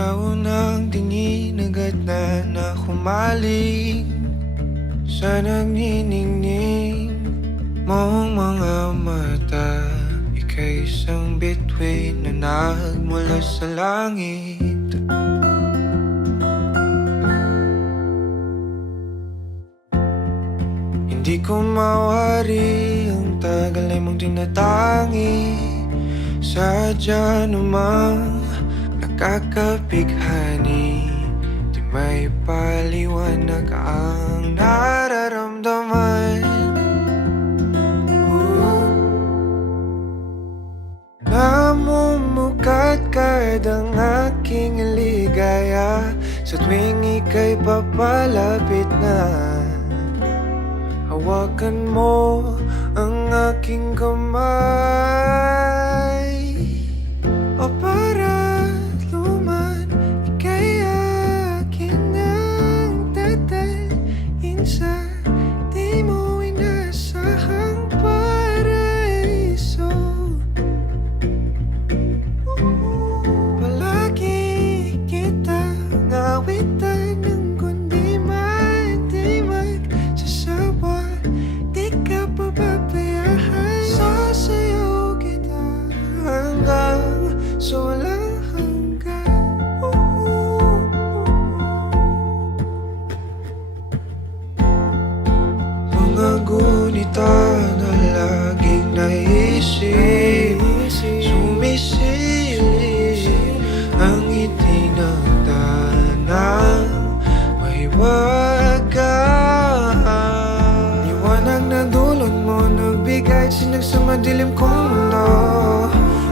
Sa unang tingin agad na humaling sa nagniningning mong mga mata. Ika'y isang bituin na nagmula sa langit. Hindi ko mawari ang tagal ay mong tinatangi. Sadya namang nakakapighani, di may paliwanag ang nararamdaman. Namumukat kadang aking ligaya sa tuwing ika'y papalapit na. Hawakan mo ang aking kamay, o para't luman, ika'y akin ang dadalhin sa di mo inasahang paraiso. Palagi kitang awitan ng kundi man di magsasawa. Di ka pababayaan, sasayaw kita hanggang sa walang hanggan. Mga gunita na laging naisip, sumisilip ang ngiti ng tanang mahiwagaan. Liwanag na dulot mo nagbigay sinag sa madilim kong mundo.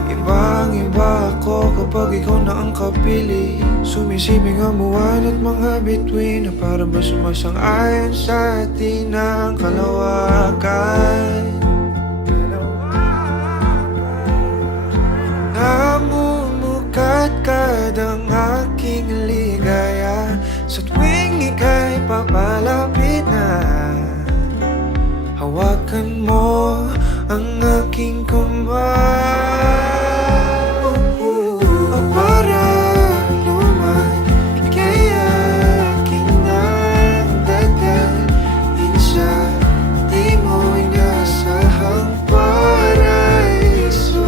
Ibang-iba ako kapag ikaw na ang kapili. Sumisibing ang buwan at mga bituin na para ba sumasang-ayon sa atin ang kalawakan. Namumukat kadang aking ligaya sa tuwing ika'y papalapit na. Hawakan mo ang aking kamay, o para luman, ika'y aking nang dadalhin sa di mo inasahang paraiso.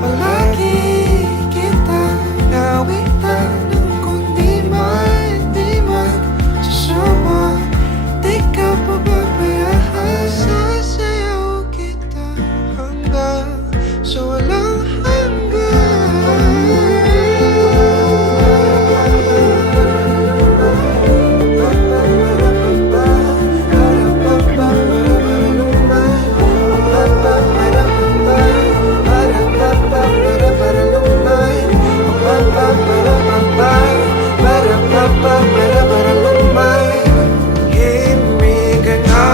Palagi kitang awitan ng kundi man di magsasawa. Di ka pababayaan, sasayaw kita hanggang sa walang himigan na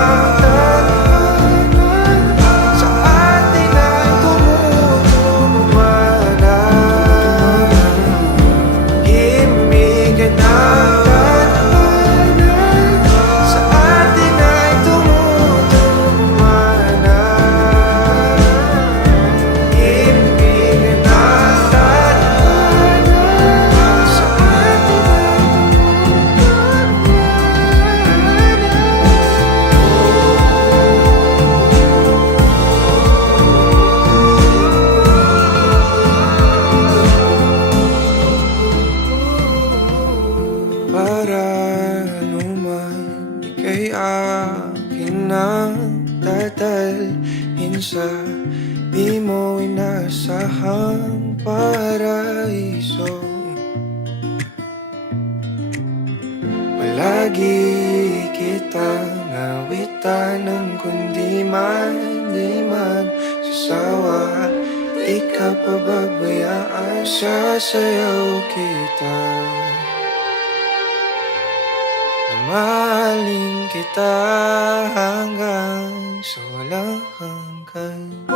sa atin ay tumumana. Himigan na sa atin ay tumumana. Himigan na sa atin para luman, ika'y akin ang dadalhin sa di mo inasahang paraiso. Palagi kitang awitan ng kundi man di magsasawa. Di ka pababayaan, sasayaw kita. Mahalin kita hanggang sa walang hanggan.